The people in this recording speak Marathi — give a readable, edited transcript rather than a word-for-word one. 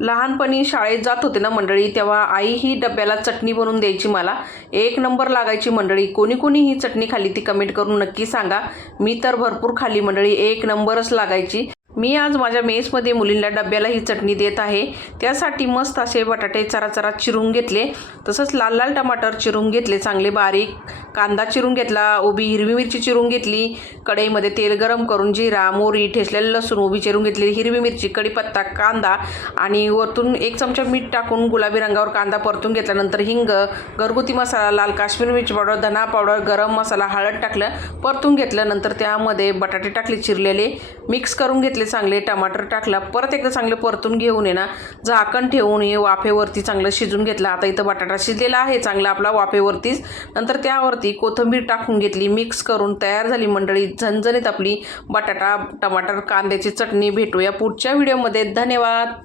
लहानपणी शाळेत जात होते ना मंडळी, तेव्हा आई ही डब्याला चटणी बनवून द्यायची मला. एक नंबर लागायची मंडळी. कोणी कोणी ही चटणी खाल्ली ती कमेंट करून नक्की सांगा. मी तर भरपूर खाल्ली मंडळी, एक नंबरच लागायची. मी आज माझ्या मेसमध्ये मुलींना डब्याला ही चटणी देत आहे. त्यासाठी मस्त असे बटाटे चराचरा चिरून घेतले, तसंच लाल लाल टमाटर चिरून घेतले चांगले बारीक, कांदा चिरून घेतला, उभी हिरवी मिरची चिरून घेतली, कढईमध्ये तेल गरम करून जिरा मोहरी ठेचलेलं लसूण उभी चिरून घेतलेली हिरवी मिरची कढीपत्ता कांदा आणि वरतून 1 चमचा मीठ टाकून गुलाबी रंगावर कांदा परतून घेतल्यानंतर हिंग, घरगुती मसाला, लाल काश्मीरी मिरची पावडर, धना पावडर, गरम मसाला, हळद टाकलं, परतून घेतल्यानंतर त्यामध्ये बटाटे टाकले चिरलेले, मिक्स करून घेतले चांगले, टमाटर टाकला, परत एकदा चांगले परतून घेऊन ना झाकण ठेवून हे वाफेवरती चांगलं शिजून घेतलं. आता इथं बटाटा शिजलेला आहे चांगला आपला वाफेवरतीच. नंतर त्यावरती कोथिंबीर टाकून घेतली, मिक्स करून तयार झाली मंडळी झणझणीत आपली बटाटा टमाटर कांद्याची चटणी. भेटूया पुढच्या व्हिडिओमध्ये. धन्यवाद.